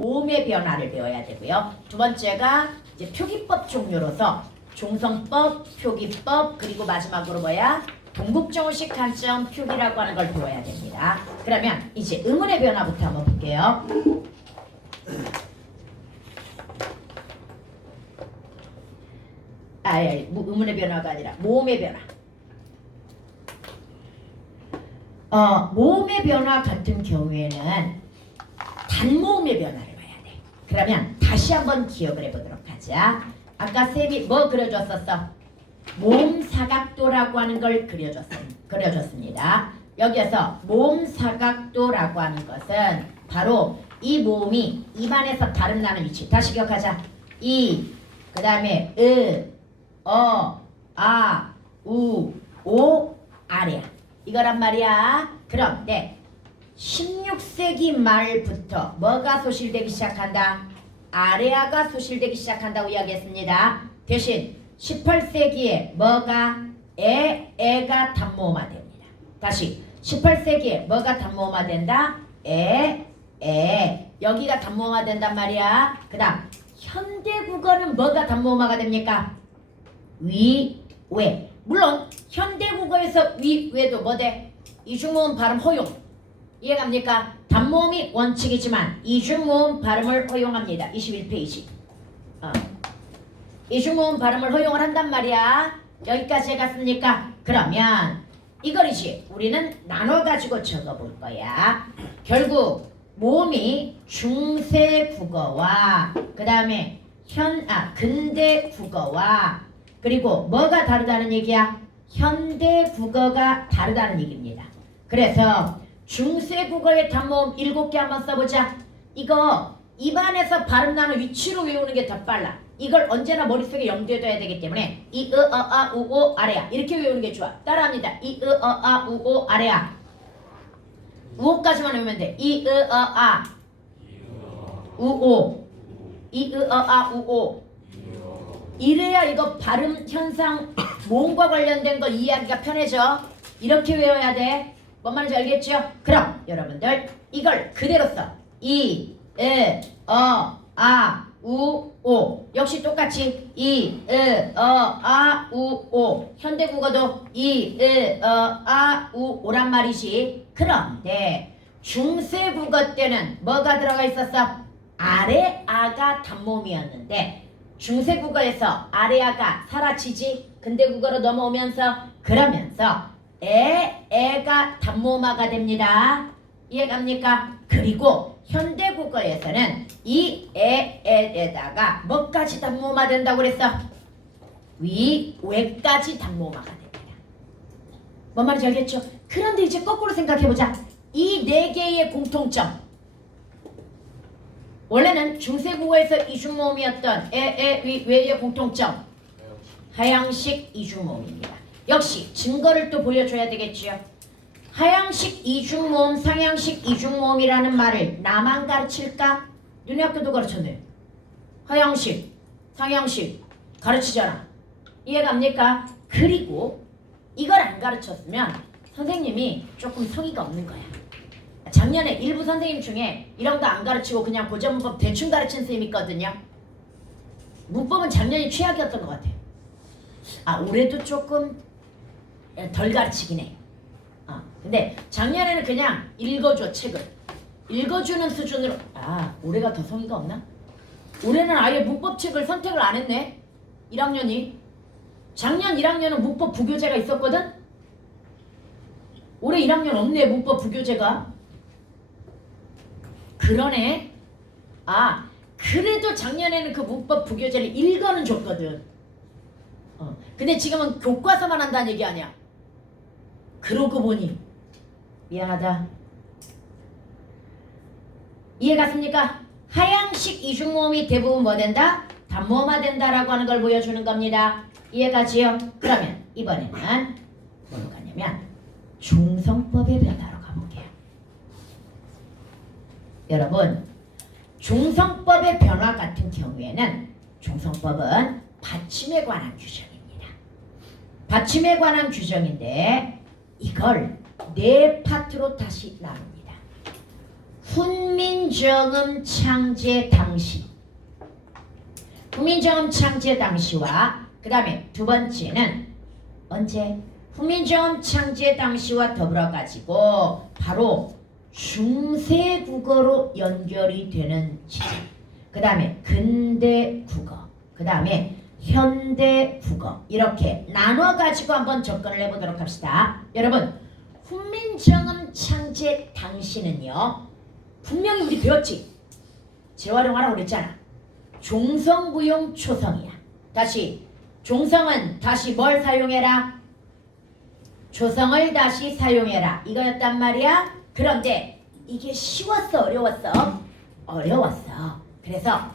모음의 변화를 배워야 되고요. 두 번째가 이제 표기법 종류로서 종성법, 표기법, 그리고 마지막으로 뭐야? 동국정식 관점 표기라고 하는 걸 배워야 됩니다. 그러면 이제 음운의 변화부터 한번 볼게요. 음운의 변화가 아니라 모음의 변화. 모음의 변화 같은 경우에는 단모음의 변화를 봐야 돼. 그러면 다시 한번 기억을 해보도록 하자. 아까 쌤이 뭐 그려줬었어? 모음 사각도라고 하는 걸 그려줬습니다. 여기에서 모음 사각도라고 하는 것은 바로 이 모음이 입안에서 발음 나는 위치. 다시 기억하자. 이, 그 다음에 오, 아래야. 이거란 말이야. 그런데 16세기 말부터 뭐가 소실되기 시작한다? 아래아가 소실되기 시작한다고 이야기했습니다. 대신 18세기에 뭐가 애가 단모음화됩니다. 다시 18세기에 뭐가 단모음화된다? 여기가 단모음화된단 말이야. 그 다음 현대국어는 뭐가 단모음화가 됩니까? 위, 왜. 물론 현대국어에서 위, 외도 뭐 돼? 이중모음 발음 허용. 이해갑니까? 단모음이 원칙이지만 이중모음 발음을 허용합니다. 21페이지. 이중모음 발음을 허용을 한단 말이야. 여기까지 해갔습니까? 그러면 이거이지. 우리는 나눠가지고 적어볼 거야. 결국 모음이 중세국어와 그 다음에 근대국어와 그리고 뭐가 다르다는 얘기야? 현대국어가 다르다는 얘기입니다. 그래서 중세국어의 단모음 7개 한번 써보자. 이거 입안에서 발음 나는 위치로 외우는 게 더 빨라. 이걸 언제나 머릿속에 염두에 둬야 되기 때문에 이, 우, 오, 아래야. 이렇게 외우는 게 좋아. 따라합니다. 이, 우, 오, 아래야. 우오까지만 외우면 돼. 이, 우, 오. 이, 우, 오. 이래야 이거 발음 현상 모음과 관련된 거 이해하기가 편해져. 이렇게 외워야 돼. 뭔 말인지 알겠죠? 그럼 여러분들 이걸 그대로 써. 이, 우, 오. 역시 똑같이 이, 우, 오. 현대국어도 이, 우, 오란 말이지. 그런데 중세국어 때는 뭐가 들어가 있었어? 아래아가 단모음이었는데 중세국어에서 아래아가 사라지지. 근대국어로 넘어오면서 그러면서 애가 단모음화가 됩니다. 이해갑니까? 그리고 현대국어에서는 이 애에다가 뭐까지 단모음화 된다고 그랬어? 위, 외까지 단모음화가 됩니다. 뭔 말인지 알겠죠? 그런데 이제 거꾸로 생각해보자. 이 네 개의 공통점. 원래는 중세국어에서 이중모음이었던 위, 외의 공통점. 하향식 이중모음입니다. 역시 증거를 또 보여줘야 되겠지요. 하향식 이중모음, 상향식 이중모음이라는 말을 나만 가르칠까? 너네 학교도 가르쳤네. 하향식, 상향식 가르치잖아. 이해갑니까? 그리고 이걸 안 가르쳤으면 선생님이 조금 성의가 없는 거야. 작년에 일부 선생님 중에 이런 거 안 가르치고 그냥 고전문법 대충 가르친 선생님이 있거든요. 문법은 작년이 최악이었던 것 같아요. 올해도 조금 덜 가르치긴 해. 근데 작년에는 그냥 읽어줘. 책을 읽어주는 수준으로. 올해가 더 성의가 없나? 올해는 아예 문법책을 선택을 안 했네. 1학년이. 작년 1학년은 문법 부교재가 있었거든. 올해 1학년 없네. 문법 부교재가. 그러네. 그래도 작년에는 그 문법 부교재를 읽어는 줬거든. 근데 지금은 교과서만 한다는 얘기 아니야. 그러고 보니 미안하다. 이해 갔습니까? 하향식 이중모음이 대부분 뭐 된다? 단모음화 된다라고 하는 걸 보여주는 겁니다. 이해 가지요? 그러면 이번에는 뭐로 가냐면 중성법의 변화로 가볼게요. 여러분, 중성법의 변화 같은 경우에는 중성법은 받침에 관한 규정입니다. 받침에 관한 규정인데 이걸 네 파트로 다시 나눕니다. 훈민정음 창제 당시, 훈민정음 창제 당시와 그 다음에 두 번째는 언제? 훈민정음 창제 당시와 더불어 가지고 바로 중세국어로 연결이 되는 시점. 그 다음에 근대국어, 그 다음에 현대국어, 이렇게 나눠가지고 한번 접근을 해보도록 합시다. 여러분, 훈민정음 창제 당시는요, 분명히 우리 배웠지? 재활용하라고 그랬잖아. 종성부용 초성이야. 다시, 종성은 다시 뭘 사용해라? 초성을 다시 사용해라, 이거였단 말이야. 그런데 이게 쉬웠어, 어려웠어? 어려웠어. 그래서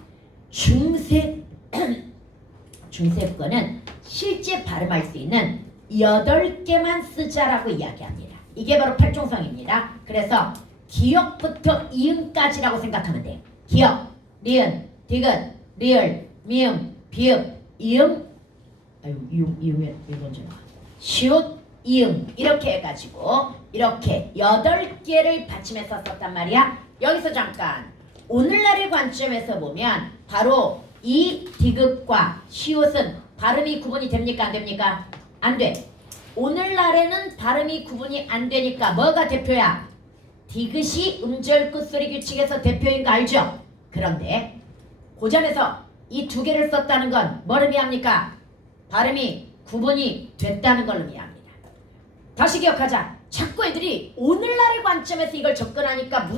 중세국어는 실제 발음할 수 있는 8개만 쓰자라고 이야기합니다. 이게 바로 팔종성입니다. 그래서 기역부터 이응까지라고 생각하면 돼요. 기역, 리은, 디귿, 리을, 미음, 비읍, 이응, 이응이 먼저 나와. 시옷, 이응, 이렇게 해가지고 이렇게 8개를 받침해서 썼단 말이야. 여기서 잠깐 오늘날의 관점에서 보면 바로 이 디귿과 시옷은 발음이 구분이 됩니까? 안 됩니까? 안 돼. 오늘날에는 발음이 구분이 안 되니까 뭐가 대표야? 디귿이 음절 끝소리 규칙에서 대표인 거 알죠? 그런데 고전에서 이 두 개를 썼다는 건 뭘 의미합니까? 발음이 구분이 됐다는 걸 의미합니다. 다시 기억하자. 자꾸 애들이 오늘날의 관점에서 이걸 접근하니까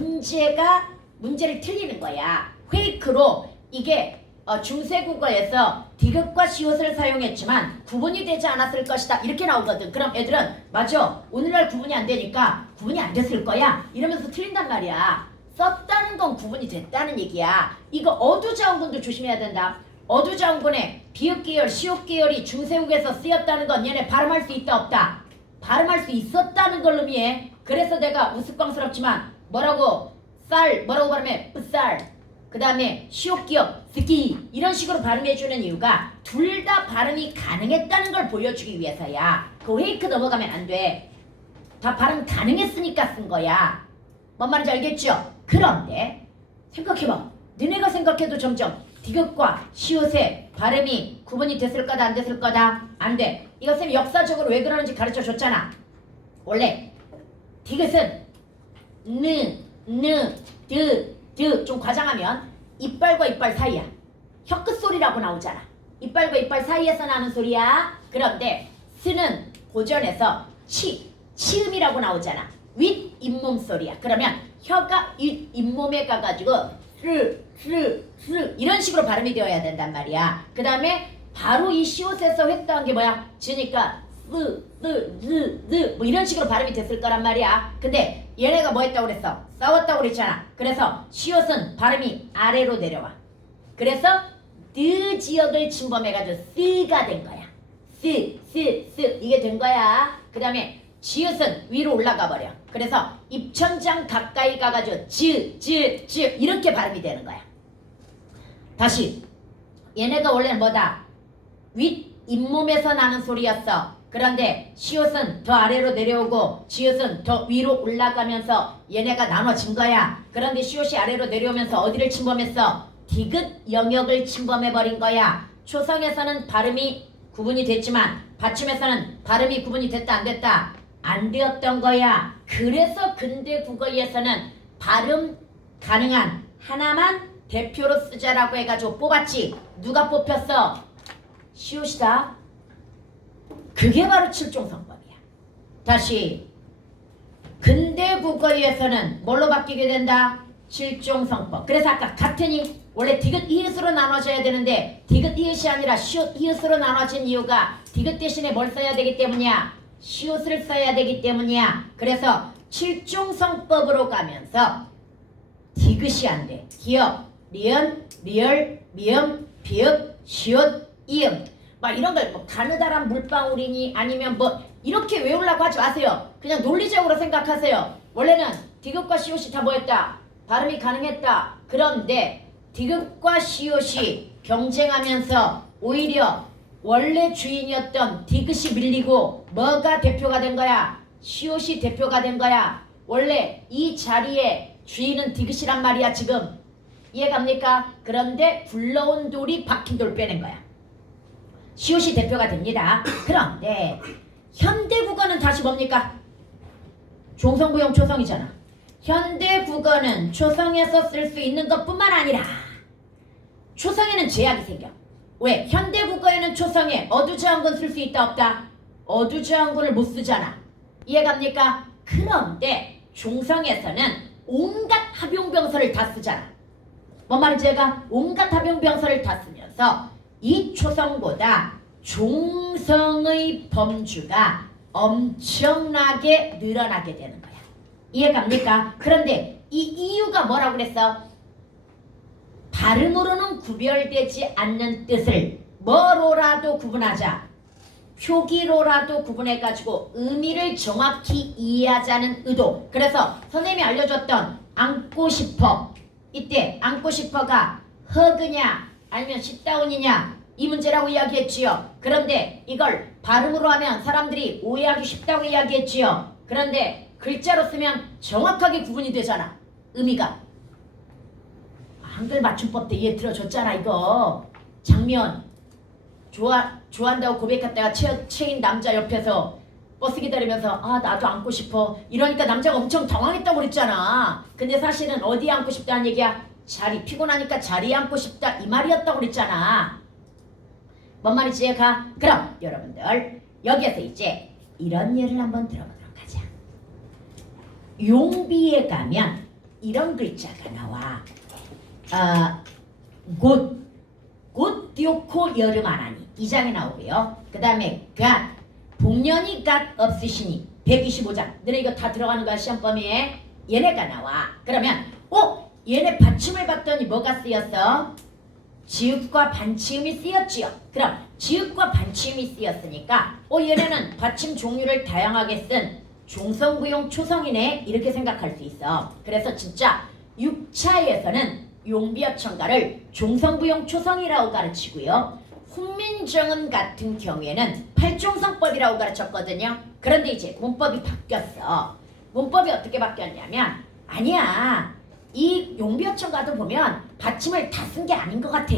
문제를 틀리는 거야. 페이크로 이게 중세국어에서 디귿과 시옷을 사용했지만 구분이 되지 않았을 것이다, 이렇게 나오거든. 그럼 애들은 맞아, 오늘날 구분이 안 되니까 구분이 안 됐을 거야 이러면서 틀린단 말이야. 썼다는 건 구분이 됐다는 얘기야. 이거 어두자운군도 조심해야 된다. 어두자운군의 비읍 계열, 시옷 계열이 중세국에서 쓰였다는 건 얘네 발음할 수 있다 없다? 발음할 수 있었다는 걸 의미해. 그래서 내가 우스꽝스럽지만 뭐라고 발음해? 뿌쌀. 그 다음에 시옷기역, 스키, 이런 식으로 발음해주는 이유가 둘 다 발음이 가능했다는 걸 보여주기 위해서야. 그 페이크 넘어가면 안 돼. 다 발음 가능했으니까 쓴 거야. 뭔 말인지 알겠죠? 그런데 생각해봐. 너네가 생각해도 점점 디귿과 시옷의 발음이 구분이 됐을 거다 안 됐을 거다? 안 돼. 이거 쌤이 역사적으로 왜 그러는지 가르쳐 줬잖아. 원래 디귿은 좀 과장하면 이빨과 이빨 사이야. 혀끝 소리라고 나오잖아. 이빨과 이빨 사이에서 나는 소리야. 그런데 스는 고전에서 치음이라고 나오잖아. 윗 잇몸 소리야. 그러면 혀가 윗 잇몸에 가가지고 쓰 이런 식으로 발음이 되어야 된단 말이야. 그 다음에 바로 이 시옷에서 획도한 게 뭐야? 지니까 뭐 이런 식으로 발음이 됐을 거란 말이야. 근데 얘네가 뭐 했다고 그랬어? 싸웠다고 그랬잖아. 그래서 시옷은 발음이 아래로 내려와. 그래서 드 지역을 침범해가지고 쓰가 된 거야. 쓰 이게 된 거야. 그 다음에 지읒은 위로 올라가 버려. 그래서 입천장 가까이 가가지고 즈 이렇게 발음이 되는 거야. 다시 얘네가 원래는 뭐다? 윗 잇몸에서 나는 소리였어. 그런데 시옷은 더 아래로 내려오고 지읒은 더 위로 올라가면서 얘네가 나눠진 거야. 그런데 시옷이 아래로 내려오면서 어디를 침범했어? 디귿 영역을 침범해버린 거야. 초성에서는 발음이 구분이 됐지만 받침에서는 발음이 구분이 됐다 안 됐다? 안 되었던 거야. 그래서 근대 국어에서는 발음 가능한 하나만 대표로 쓰자라고 해가지고 뽑았지. 누가 뽑혔어? 시옷이다. 그게 바로 칠종성법이야. 다시 근대 국어에서는 뭘로 바뀌게 된다? 칠종성법. 그래서 아까 같으니 원래 디귿 이읒으로 나눠져야 되는데 디귿 이읒이 아니라 시옷 이읒으로 나눠진 이유가 디귿 대신에 뭘 써야 되기 때문이야? 시옷을 써야 되기 때문이야. 그래서 칠종성법으로 가면서 디귿이 안 돼. 기역, 리은, 리을, 미음, 비읍, 시옷, 이음 막 이런 걸 뭐 가느다란 물방울이니 아니면 뭐 이렇게 외우려고 하지 마세요. 그냥 논리적으로 생각하세요. 원래는 디귿과 시옷이 다 뭐였다? 발음이 가능했다. 그런데 디귿과 시옷이 경쟁하면서 오히려 원래 주인이었던 디귿이 밀리고 뭐가 대표가 된 거야? 시옷이 대표가 된 거야. 원래 이 자리에 주인은 디귿이란 말이야 지금. 이해갑니까? 그런데 굴러온 돌이 박힌 돌 빼낸 거야. 시옷이 대표가 됩니다. 그런데 현대 국어는 다시 뭡니까? 종성부용 초성이잖아. 현대 국어는 초성에서 쓸 수 있는 것뿐만 아니라 초성에는 제약이 생겨. 왜? 현대 국어에는 초성에 어두저항군 쓸 수 있다 없다? 어두저항군을 못 쓰잖아. 이해갑니까? 그런데 종성에서는 온갖 합용병서를 다 쓰잖아. 뭔 말인지 얘가 온갖 합용병서를 다 쓰면서 이 초성보다 종성의 범주가 엄청나게 늘어나게 되는 거야. 이해갑니까? 그런데 이 이유가 뭐라고 그랬어? 발음으로는 구별되지 않는 뜻을 뭐로라도 구분하자. 표기로라도 구분해가지고 의미를 정확히 이해하자는 의도. 그래서 선생님이 알려줬던 안고 싶어. 이때 안고 싶어가 허그냐 아니면 sit-down이냐 이 문제라고 이야기했지요. 그런데 이걸 발음으로 하면 사람들이 오해하기 쉽다고 이야기했지요. 그런데 글자로 쓰면 정확하게 구분이 되잖아. 의미가. 한글 맞춤법 때 얘 들어줬잖아 이거. 장면 좋아한다고 고백했다가 체인 남자 옆에서 버스 기다리면서 아 나도 안고 싶어 이러니까 남자가 엄청 당황했다고 그랬잖아. 근데 사실은 어디에 안고 싶다는 얘기야? 자리 피곤하니까 자리에 앉고 싶다 이 말이었다고 그랬잖아. 뭔 말인지 이해가? 그럼 여러분들 여기에서 이제 이런 예를 한번 들어보도록 하자. 용비에 가면 이런 글자가 나와. 곧 띄놓고 여름 안 하니 이 장에 나오고요. 그 다음에 갓 복년이 갓 없으시니 125장 너네 이거 다 들어가는 거야 시험 범위에. 얘네가 나와. 그러면 얘네 받침을 봤더니 뭐가 쓰였어? 지읒과 반치음이 쓰였지요. 그럼 지읒과 반치음이 쓰였으니까 얘네는 받침 종류를 다양하게 쓴 종성부용 초성이네 이렇게 생각할 수 있어. 그래서 진짜 6차에서는 용비어천가를 종성부용 초성이라고 가르치고요. 훈민정음 같은 경우에는 팔종성법이라고 가르쳤거든요. 그런데 이제 문법이 바뀌었어. 문법이 어떻게 바뀌었냐면 아니야. 이 용비어천가도 보면 받침을 다 쓴 게 아닌 것 같아.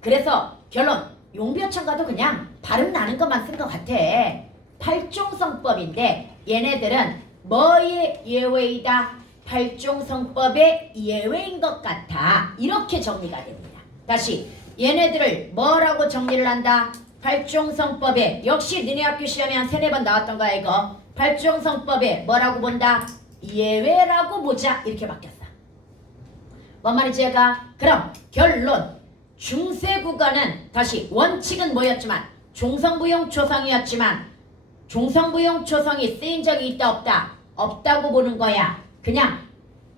그래서 결론 용비어천가도 그냥 발음 나는 것만 쓴 것 같아. 팔종성법인데 얘네들은 뭐의 예외이다? 팔종성법의 예외인 것 같아. 이렇게 정리가 됩니다. 다시 얘네들을 뭐라고 정리를 한다? 팔종성법에 역시 너네 학교 시험에 한 3-4번 나왔던 거야 이거. 팔종성법에 뭐라고 본다? 예외라고 보자. 이렇게 바뀌었어. 뭔 말인지 얘가? 그럼 결론 중세국어는 다시 원칙은 뭐였지만 종성부용 초성이었지만 종성부용 초성이 쓰인 적이 있다 없다? 없다고 보는 거야. 그냥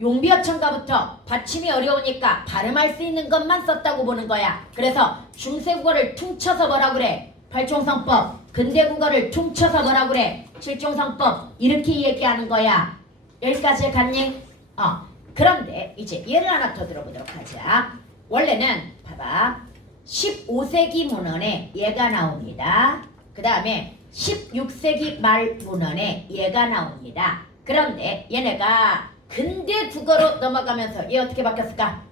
용비어천가부터 받침이 어려우니까 발음할 수 있는 것만 썼다고 보는 거야. 그래서 중세국어를 퉁쳐서 뭐라 그래? 팔종성법. 근대국어를 퉁쳐서 뭐라 그래? 칠종성법. 이렇게 얘기하는 거야. 여기까지 갔니? 그런데 이제 예를 하나 더 들어보도록 하자. 원래는 봐봐. 15세기 문헌에 얘가 나옵니다. 그 다음에 16세기 말 문헌에 얘가 나옵니다. 그런데 얘네가 근대 국어로 넘어가면서 얘 어떻게 바뀌었을까?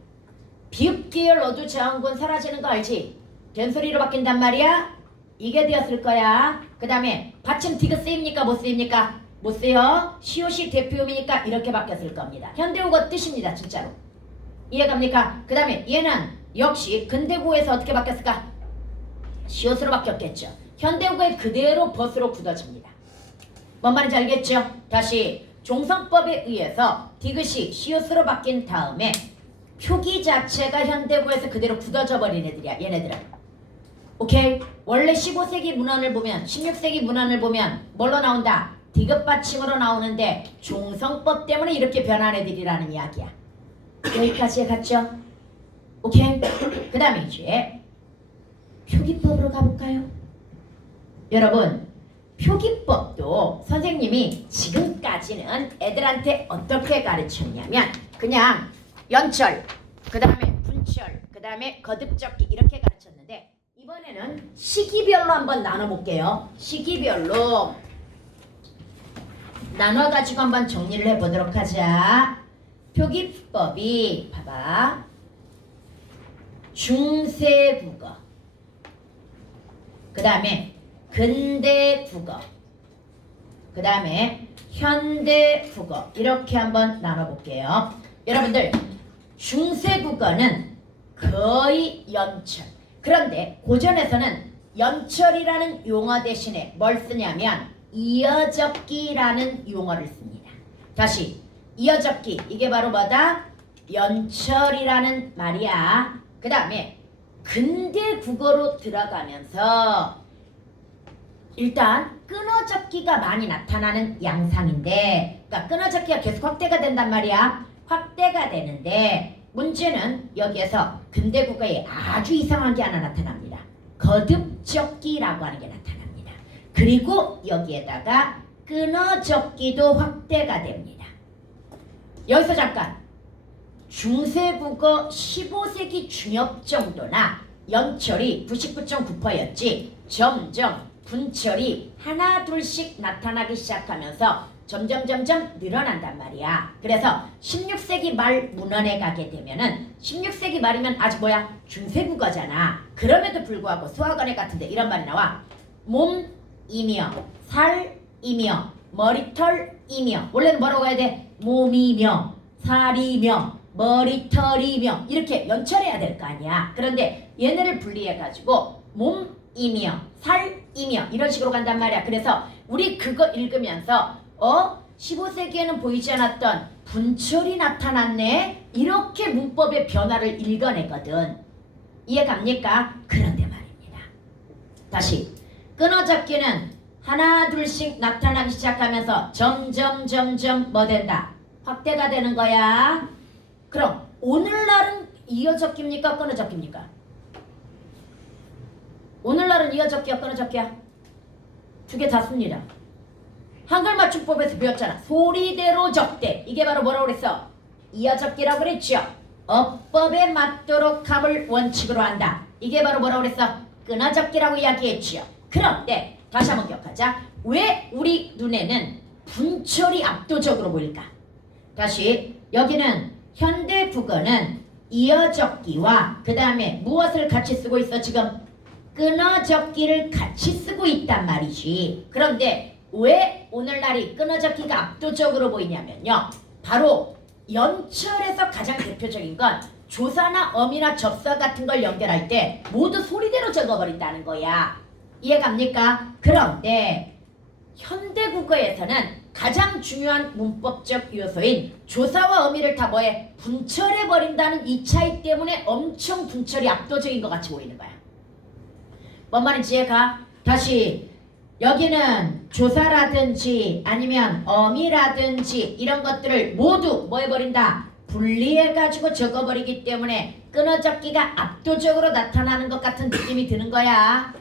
비읍기열 어두저항군 사라지는 거 알지? 된소리로 바뀐단 말이야? 이게 되었을 거야. 그 다음에 받침 디귿 쓰입니까? 못 쓰입니까? 못 쓰여. 시옷이 대표음이니까 이렇게 바뀌었을 겁니다. 현대국어 뜻입니다. 진짜로. 이해갑니까? 그 다음에 얘는 역시 근대국어에서 어떻게 바뀌었을까? 시옷으로 바뀌었겠죠. 현대국어에 그대로 벗으로 굳어집니다. 뭔 말인지 알겠죠? 다시 종성법에 의해서 디귿이 시옷으로 바뀐 다음에 표기 자체가 현대국어에서 그대로 굳어져 버린 애들이야. 얘네들은. 오케이? 원래 15세기 문헌을 보면 16세기 문헌을 보면 뭘로 나온다? 디귿 받침으로 나오는데 종성법 때문에 이렇게 변한 애들이라는 이야기야. 여기까지 갔죠? 오케이? 그 다음에 이제 표기법으로 가볼까요? 여러분 표기법도 선생님이 지금까지는 애들한테 어떻게 가르쳤냐면 그냥 연철, 그 다음에 분철, 그 다음에 거듭적기 이렇게 가르쳤는데 이번에는 시기별로 한번 나눠볼게요. 시기별로 나눠가지고 한번 정리를 해보도록 하자. 표기법이 봐봐. 중세국어, 그 다음에 근대국어, 그 다음에 현대국어 이렇게 한번 나눠볼게요. 여러분들 중세국어는 거의 연철. 그런데 고전에서는 연철이라는 용어 대신에 뭘 쓰냐면 이어적기라는 용어를 씁니다. 다시 이어적기, 이게 바로 뭐다? 연철이라는 말이야. 그 다음에 근대국어로 들어가면서 일단 끊어적기가 많이 나타나는 양상인데, 그러니까 끊어적기가 계속 확대가 된단 말이야. 확대가 되는데 문제는 여기에서 근대국어에 아주 이상한 게 하나 나타납니다. 거듭적기라고 하는 게 나타납니다. 그리고 여기에다가 끊어적기도 확대가 됩니다. 여기서 잠깐, 중세국어 15세기 중엽 정도나 연철이 99.9%였지 점점 분철이 하나 둘씩 나타나기 시작하면서 점점 늘어난단 말이야. 그래서 16세기 말 문헌에 가게 되면은 16세기 말이면 아직 뭐야? 중세국어잖아. 그럼에도 불구하고 수학원에 같은데 이런 말이 나와. 몸이며 살이며 머리털이며, 원래는 뭐라고 해야 돼? 몸이며 살이며 머리털이며 이렇게 연철해야 될 거 아니야. 그런데 얘네를 분리해 가지고 몸이며 살이며 이런 식으로 간단 말이야. 그래서 우리 그거 읽으면서 15세기에는 보이지 않았던 분철이 나타났네, 이렇게 문법의 변화를 읽어내거든. 이해갑니까? 그런데 말입니다. 다시 끊어잡기는 하나 둘씩 나타나기 시작하면서 점점 뭐 된다? 확대가 되는 거야. 그럼 오늘날은 이어적기입니까? 끊어적기입니까? 오늘날은 이어적기야 끊어적기야? 두 개 다 씁니다. 한글 맞춤법에서 배웠잖아. 소리대로 적대. 이게 바로 뭐라고 그랬어? 이어적기라고 그랬죠. 어법에 맞도록 합을 원칙으로 한다. 이게 바로 뭐라고 그랬어? 끊어적기라고 이야기했죠. 그런데 다시 한번 기억하자. 왜 우리 눈에는 분철이 압도적으로 보일까? 다시, 여기는 현대국어는 이어적기와 그 다음에 무엇을 같이 쓰고 있어? 지금 끊어적기를 같이 쓰고 있단 말이지. 그런데 왜 오늘날이 끊어적기가 압도적으로 보이냐면요, 바로 연철에서 가장 대표적인 건 조사나 어미나 접사 같은 걸 연결할 때 모두 소리대로 적어버린다는 거야. 이해갑니까? 그런데 현대국어에서는 가장 중요한 문법적 요소인 조사와 어미를 다 뭐해? 분철해버린다는 이 차이 때문에 엄청 분철이 압도적인 것 같이 보이는 거야. 뭔 말인지 이해가? 다시, 여기는 조사라든지 아니면 어미라든지 이런 것들을 모두 뭐 해버린다? 분리해가지고 적어버리기 때문에 끊어적기가 압도적으로 나타나는 것 같은 느낌이 드는 거야.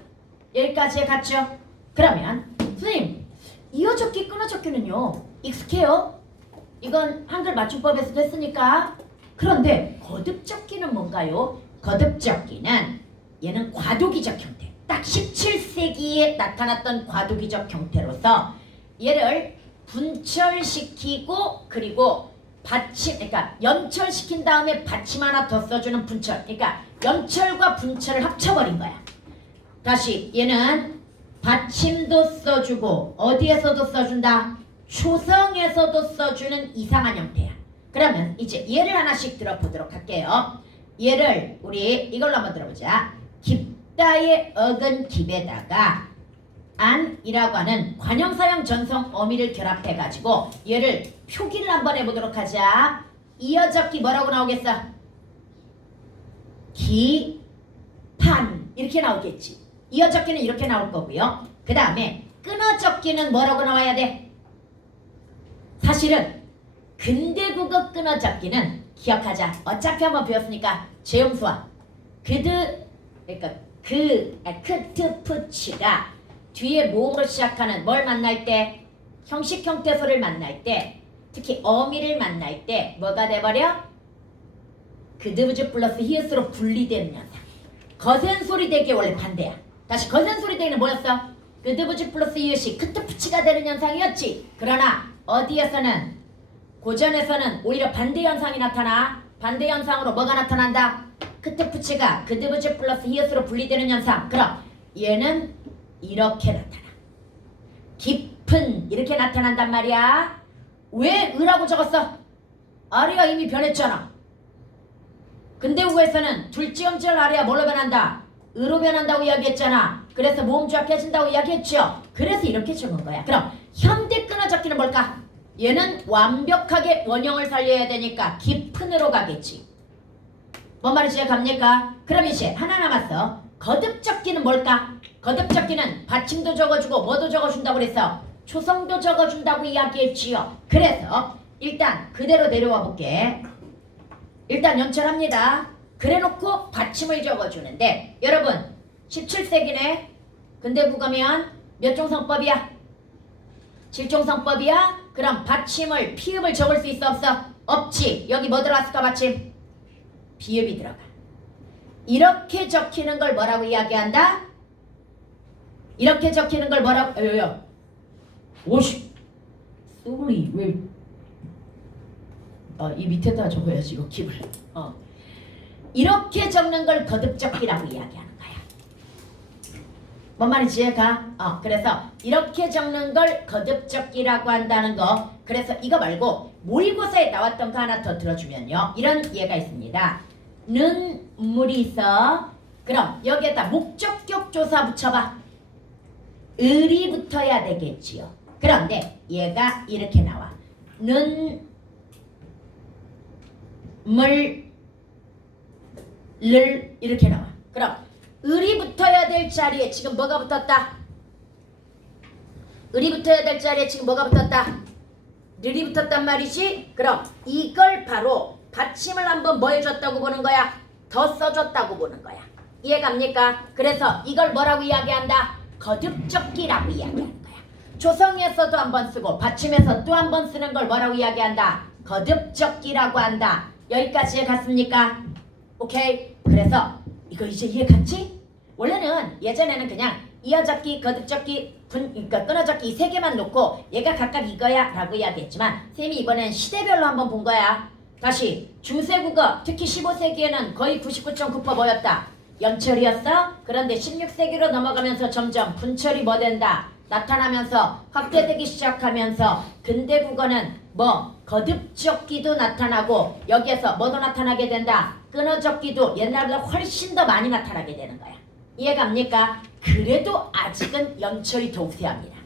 여기까지 갔죠? 그러면 선생님, 이어적기 끊어적기는요 익숙해요? 이건 한글 맞춤법에서도 했으니까. 그런데 거듭적기는 뭔가요? 거듭적기는 얘는 과도기적 형태, 딱 17세기에 나타났던 과도기적 형태로서 얘를 분철시키고 그리고 받침, 그러니까 연철시킨 다음에 받침 하나 더 써주는 분철, 그러니까 연철과 분철을 합쳐버린 거야. 다시, 얘는 받침도 써주고 어디에서도 써준다? 초성에서도 써주는 이상한 형태야. 그러면 이제 얘를 하나씩 들어보도록 할게요. 얘를 우리 이걸로 한번 들어보자. 깊다의 어근 깊에다가 안이라고 하는 관형사형 전성 어미를 결합해가지고 얘를 표기를 한번 해보도록 하자. 이어적기 뭐라고 나오겠어? 기판 이렇게 나오겠지. 이어적기는 이렇게 나올 거고요. 그 다음에 끊어적기는 뭐라고 나와야 돼? 사실은 근대국어 끊어적기는 기억하자. 어차피 한번 배웠으니까 재음수와 그러니까 크트푸치가 뒤에 모음으로 시작하는 뭘 만날 때? 형식 형태소를 만날 때, 특히 어미를 만날 때 뭐가 돼버려? 그드브즈 플러스 히읗으로 분리되는 현상. 거센 소리 되기 원래 반대야. 다시, 거센 소리 되기는 뭐였어? 그드브즈 플러스 히읗이 크트푸치가 되는 현상이었지. 그러나 어디에서는 고전에서는 오히려 반대 현상이 나타나. 반대 현상으로 뭐가 나타난다? 끝에 부치가 그드부츠 플러스 히읗으로 분리되는 현상. 그럼 얘는 이렇게 나타나. 깊은 이렇게 나타난단 말이야. 왜 의라고 적었어? 아래가 이미 변했잖아. 근대국어에서는 둘지음절 아래가 뭘로 변한다? 의로 변한다고 이야기했잖아. 그래서 모음주가 깨진다고 이야기했죠. 그래서 이렇게 적은 거야. 그럼 현대 끊어적기는 뭘까? 얘는 완벽하게 원형을 살려야 되니까 깊은으로 가겠지. 뭔 말인지 갑니까? 그럼 이제 하나 남았어. 거듭적기는 뭘까? 거듭적기는 받침도 적어주고 뭐도 적어준다고 그랬어? 초성도 적어준다고 이야기했지요. 그래서 일단 그대로 내려와 볼게. 일단 연철합니다. 그래놓고 받침을 적어주는데 여러분 17세기네. 근데 국어면 몇 종성법이야? 7종성법이야? 그럼 받침을 피읍을 적을 수 있어 없어? 없지. 여기 뭐 들어갔을까 받침? 비읍이 들어가. 이렇게 적히는 걸 뭐라고 이야기한다? 이렇게 적히는 걸 뭐라고? 오씨 쏘리 왜? 이 밑에다 적어야지 이거 킵을. 이렇게 적는 걸 거듭적기라고 이야기하는 거야. 뭔 말인지 이해가? 그래서 이렇게 적는 걸 거듭적기라고 한다는 거. 그래서 이거 말고 모의고사에 나왔던 거 하나 더 들어주면요. 이런 예가 있습니다. 는 물이 있어. 그럼 여기에다 목적격 조사 붙여봐. 을이 붙어야 되겠지요. 그런데 얘가 이렇게 나와. 는 물 를 이렇게 나와. 그럼 을이 붙어야 될 자리에 지금 뭐가 붙었다? 을이 붙어야 될 자리에 지금 뭐가 붙었다? 늘이 붙었단 말이지. 그럼 이걸 바로 받침을 한번 뭐 해줬다고 보는 거야? 더 써줬다고 보는 거야. 이해갑니까? 그래서 이걸 뭐라고 이야기한다? 거듭적기라고 이야기하는 거야. 조성에서도 한번 쓰고 받침에서 또 한 번 쓰는 걸 뭐라고 이야기한다? 거듭적기라고 한다. 여기까지 갔습니까? 오케이. 그래서 이거 이제 이해 갔지? 원래는 예전에는 그냥 이어적기, 거듭적기, 그러니까 끊어적기 이 세 개만 놓고 얘가 각각 이거야 라고 이야기했지만 쌤이 이번엔 시대별로 한번 본 거야. 다시 중세국어 특히 15세기에는 거의 99.9% 뭐였다? 연철이었어? 그런데 16세기로 넘어가면서 점점 분철이 뭐 된다? 나타나면서 확대되기 시작하면서 근대국어는 뭐 거듭적기도 나타나고 여기에서 뭐도 나타나게 된다? 끊어적기도 옛날보다 훨씬 더 많이 나타나게 되는 거야. 이해갑니까? 그래도 아직은 연철이 더 우세합니다.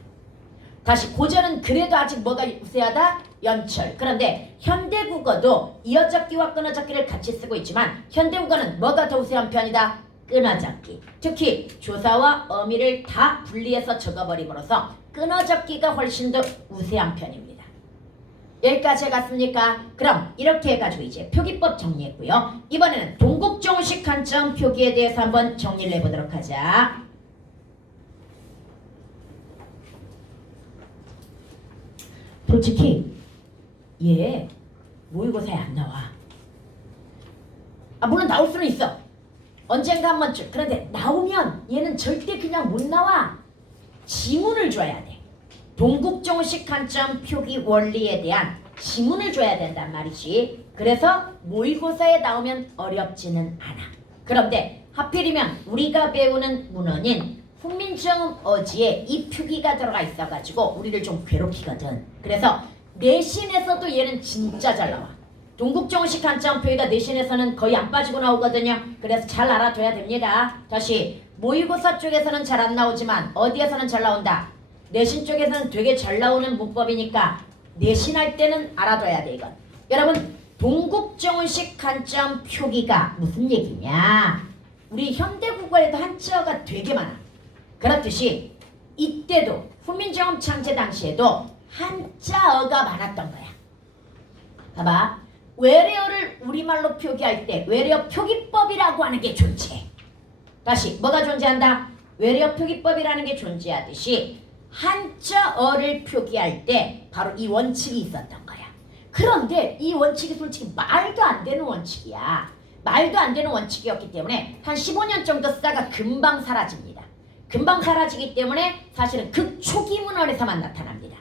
다시 고전은 그래도 아직 뭐가 우세하다? 연철. 그런데 현대국어도 이어적기와 끊어적기를 같이 쓰고 있지만 현대국어는 뭐가 더 우세한 편이다? 끊어적기. 특히 조사와 어미를 다 분리해서 적어버림으로써 끊어적기가 훨씬 더 우세한 편입니다. 여기까지 갔습니까? 그럼 이렇게 해가지고 이제 표기법 정리했고요. 이번에는 동국정식 관점 표기에 대해서 한번 정리를 해보도록 하자. 솔직히 얘 모의고사에 안 나와. 물론 나올 수는 있어. 언젠가 한 번쯤. 그런데 나오면 얘는 절대 그냥 못 나와. 지문을 줘야 돼. 동국정식 관점 표기 원리에 대한 지문을 줘야 된단 말이지. 그래서 모의고사에 나오면 어렵지는 않아. 그런데 하필이면 우리가 배우는 문헌인 훈민정음 어지에 이 표기가 들어가 있어가지고 우리를 좀 괴롭히거든. 그래서 내신에서도 얘는 진짜 잘 나와. 동국정식 관점 표기가 내신에서는 거의 안 빠지고 나오거든요. 그래서 잘 알아둬야 됩니다. 다시 모의고사 쪽에서는 잘 안 나오지만 어디에서는 잘 나온다. 내신 쪽에서는 되게 잘 나오는 문법이니까 내신할 때는 알아둬야 돼 이건. 여러분 동국정식 관점 표기가 무슨 얘기냐? 우리 현대국어에도 한자어가 되게 많아. 그렇듯이 이때도 훈민정음 창제 당시에도 한자어가 많았던 거야. 봐봐. 외래어를 우리말로 표기할 때 외래어 표기법이라고 하는 게 존재해. 다시 뭐가 존재한다? 외래어 표기법이라는 게 존재하듯이 한자어를 표기할 때 바로 이 원칙이 있었던 거야. 그런데 이 원칙이 솔직히 말도 안 되는 원칙이야. 말도 안 되는 원칙이었기 때문에 한 15년 정도 쓰다가 금방 사라집니다. 금방 사라지기 때문에 사실은 극초기 문헌에서만 나타납니다.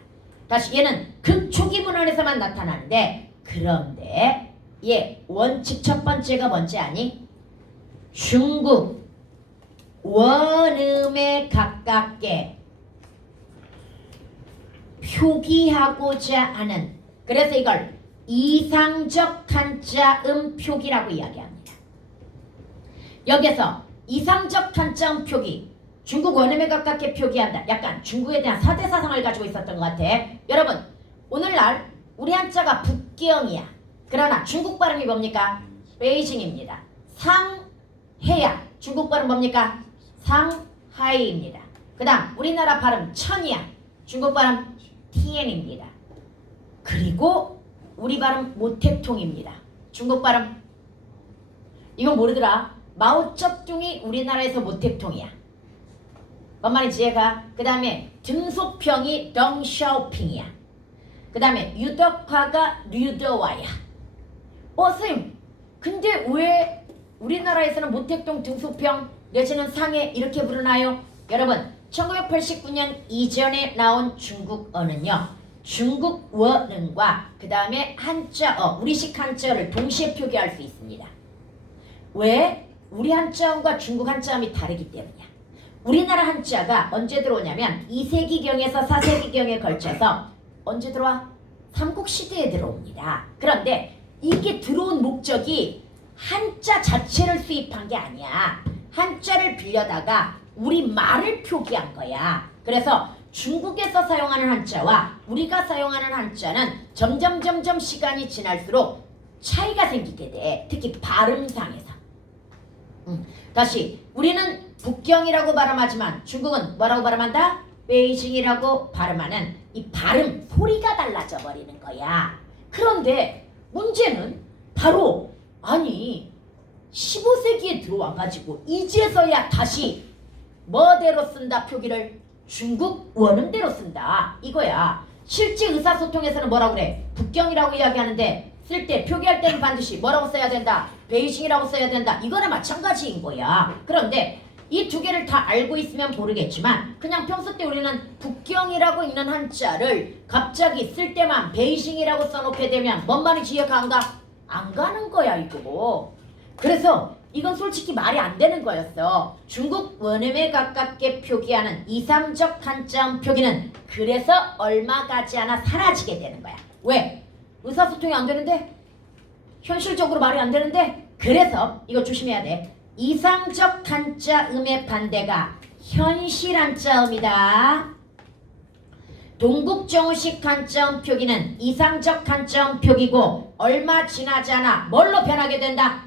다시 얘는 극초기 문헌에서만 나타나는데 그런데 얘 원칙 첫 번째가 뭔지 아니? 중국 원음에 가깝게 표기하고자 하는 그래서 이걸 이상적 한자음 표기라고 이야기합니다. 여기서 이상적 한자음 표기 중국 원음에 가깝게 표기한다. 약간 중국에 대한 사대사상을 가지고 있었던 것 같아. 여러분 오늘날 우리 한자가 북경이야. 그러나 중국 발음이 뭡니까? 베이징입니다. 상해야. 중국 발음 뭡니까? 상하이입니다. 그 다음 우리나라 발음 천이야. 중국 발음 티엔입니다. 그리고 우리 발음 모택통입니다. 중국 발음 이건 모르더라. 마오쩌둥이 우리나라에서 모택통이야. 뭔 말인지 이해가? 그 다음에 등소평이 덩샤오핑이야. 그 다음에 유덕화가 류더와야. 선생님 근데 왜 우리나라에서는 모택동 등소평 내지는 상해 이렇게 부르나요? 여러분 1989년 이전에 나온 중국어는요. 중국 원음과 그 다음에 한자어 우리식 한자어를 동시에 표기할 수 있습니다. 왜? 우리 한자어과 중국 한자음이 다르기 때문이야. 우리나라 한자가 언제 들어오냐면 2세기경에서 4세기경에 걸쳐서 언제 들어와? 삼국시대에 들어옵니다. 그런데 이게 들어온 목적이 한자 자체를 수입한 게 아니야. 한자를 빌려다가 우리 말을 표기한 거야. 그래서 중국에서 사용하는 한자와 우리가 사용하는 한자는 점점 시간이 지날수록 차이가 생기게 돼. 특히 발음상에서. 다시 우리는 북경이라고 발음하지만 중국은 뭐라고 발음한다? 베이징이라고 발음하는 이 발음 소리가 달라져 버리는 거야. 그런데 문제는 바로 아니 15세기에 들어와가지고 이제서야 다시 뭐대로 쓴다 표기를 중국 원음대로 쓴다 이거야. 실제 의사소통에서는 뭐라고 그래? 북경이라고 이야기하는데 쓸 때 표기할 때는 반드시 뭐라고 써야 된다? 베이징이라고 써야 된다. 이거나 마찬가지인 거야. 그런데 이 두 개를 다 알고 있으면 모르겠지만 그냥 평소 때 우리는 북경이라고 있는 한자를 갑자기 쓸 때만 베이징이라고 써놓게 되면 뭔 말인지 이해가 안 가? 안 가는 거야 이거. 그래서 이건 솔직히 말이 안 되는 거였어. 중국 원음에 가깝게 표기하는 이상적 한자음 표기는 그래서 얼마 가지 않아 사라지게 되는 거야. 왜? 의사소통이 안 되는데? 현실적으로 말이 안 되는데? 그래서 이거 조심해야 돼. 이상적 한자음의 반대가 현실 한자음이다. 동국정식 한자음 표기는 이상적 한자음 표기고 얼마 지나지 않아 뭘로 변하게 된다?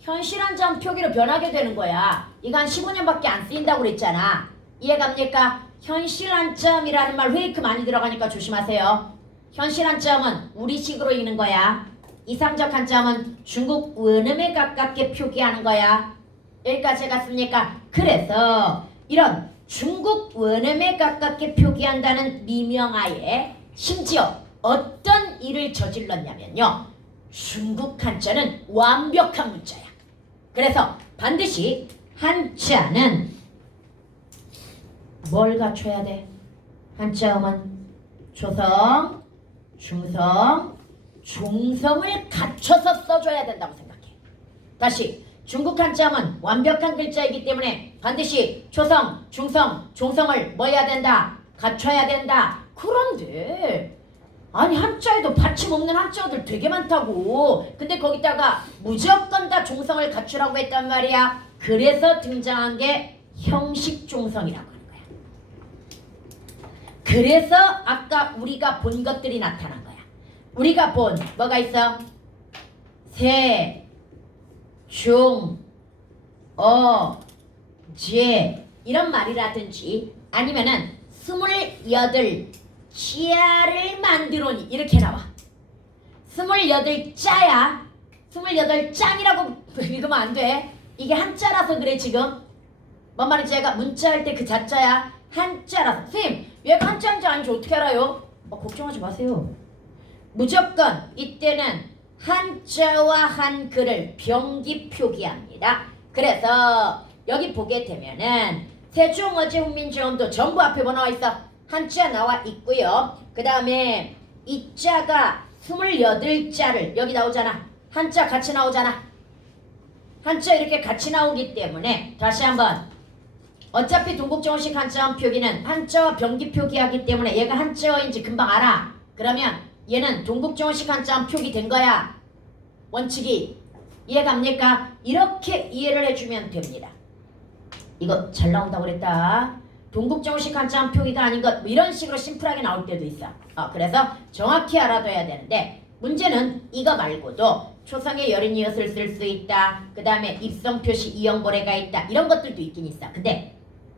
현실 한자음 표기로 변하게 되는 거야. 이거 한 15년밖에 안 쓰인다고 그랬잖아. 이해갑니까? 현실 한자음이라는 말 페이크 많이 들어가니까 조심하세요. 현실 한자음은 우리식으로 읽는 거야. 이상적 한자음은 중국 원음에 가깝게 표기하는 거야. 여기까지 갔습니까? 그래서 이런 중국 원음에 가깝게 표기한다는 미명하에 심지어 어떤 일을 저질렀냐면요. 중국 한자는 완벽한 문자야. 그래서 반드시 한자는 뭘 갖춰야 돼? 한자음은 조성, 중성, 종성을 갖춰서 써줘야 된다고 생각해. 다시 중국 한자음은 완벽한 글자이기 때문에 반드시 초성, 중성, 종성을 뭐 해야 된다? 갖춰야 된다. 그런데 아니 한자에도 받침 없는 한자어들 되게 많다고. 근데 거기다가 무조건 다 종성을 갖추라고 했단 말이야. 그래서 등장한 게 형식 종성이라고 하는 거야. 그래서 아까 우리가 본 것들이 나타난 거야. 우리가 본 뭐가 있어? 세, 중, 제 이런 말이라든지 아니면은 28 지하를 만들오니 이렇게 나와. 28자야. 28짱이라고 읽으면 안 돼. 이게 한자라서 그래 지금. 뭔 말인지 제가 문자할 때 그 자자야. 한자라서. 선생님 얘가 한자인지 아닌지 어떻게 알아요? 걱정하지 마세요. 무조건 이때는 한자와 한글을 병기 표기합니다. 그래서 여기 보게 되면은 세종, 어제, 훈민, 정음도 전부 앞에 뭐 나와 있어? 한자 나와 있고요. 그 다음에 이자가 28자를 여기 나오잖아. 한자 같이 나오잖아. 한자 이렇게 같이 나오기 때문에 다시 한번 어차피 동국정식 한자음 표기는 한자와 병기 표기하기 때문에 얘가 한자어인지 금방 알아. 그러면 얘는 동국정식 한자음 표기 된 거야. 원칙이 이해갑니까? 이렇게 이해를 해주면 됩니다. 이거 잘 나온다고 그랬다. 동국정식 한자음 표기가 아닌 것 뭐 이런 식으로 심플하게 나올 때도 있어. 그래서 정확히 알아둬야 되는데 문제는 이거 말고도 초성의 여린 이엇을 쓸 수 있다. 그 다음에 입성 표시 이형보래가 있다. 이런 것들도 있긴 있어. 근데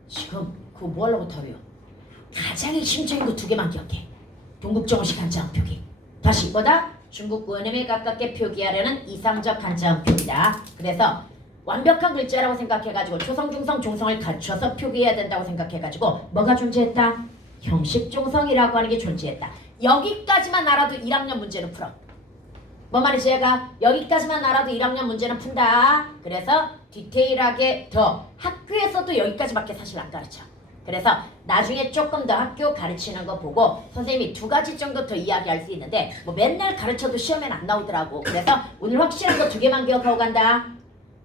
지금 그거 뭐 하려고 답이요? 가장 핵심적인 거 두 개만 기억해. 동국정식 한자음 표기. 다시 뭐다? 중국 원음에 가깝게 표기하려는 이상적 한자음 표기다. 그래서 완벽한 글자라고 생각해가지고 초성, 중성, 종성을 갖춰서 표기해야 된다고 생각해가지고 뭐가 존재했다? 형식 종성이라고 하는 게 존재했다. 여기까지만 알아도 1학년 문제는 풀어. 뭔 말인지 얘가 여기까지만 알아도 1학년 문제는 푼다. 그래서 디테일하게 더 학교에서도 여기까지밖에 사실 안 가르쳐. 그래서 나중에 조금 더 학교 가르치는 거 보고 선생님이 2가지 정도 더 이야기할 수 있는데 뭐 맨날 가르쳐도 시험엔 안 나오더라고. 그래서 오늘 확실한 거 2개만 기억하고 간다.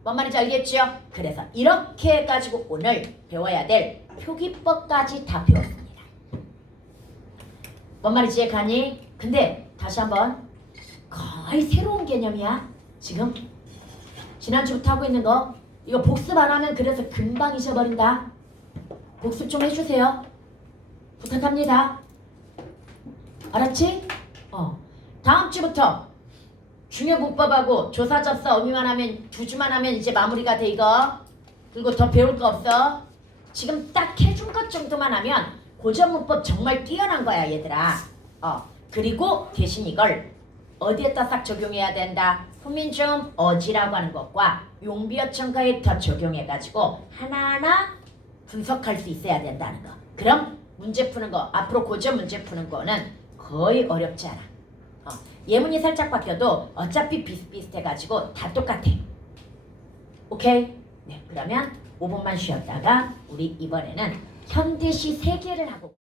뭔 말인지 알겠죠? 그래서 이렇게 해가지고 오늘 배워야 될 표기법까지 다 배웠습니다. 뭔 말인지 이해가니? 근데 다시 한번 거의 새로운 개념이야. 지금 지난주부터 하고 있는 거 이거 복습 안 하면 그래서 금방 잊어버린다. 복습 좀 해주세요. 부탁합니다. 알았지? 다음 주부터 중요 문법하고 조사 접사 어미만 하면 2주만 하면 이제 마무리가 돼 이거. 그리고 더 배울 거 없어. 지금 딱 해준 것 정도만 하면 고전 문법 정말 뛰어난 거야 얘들아. 그리고 대신 이걸 어디에다 싹 적용해야 된다. 후민점 어지라고 하는 것과 용비어천가에 더 적용해가지고 하나하나 분석할 수 있어야 된다는 거. 그럼 문제 푸는 거 앞으로 고전 문제 푸는 거는 거의 어렵지 않아. 예문이 살짝 바뀌어도 어차피 비슷비슷해가지고 다 똑같아. 오케이? 네, 그러면 5분만 쉬었다가 우리 이번에는 현대시 3개를 하고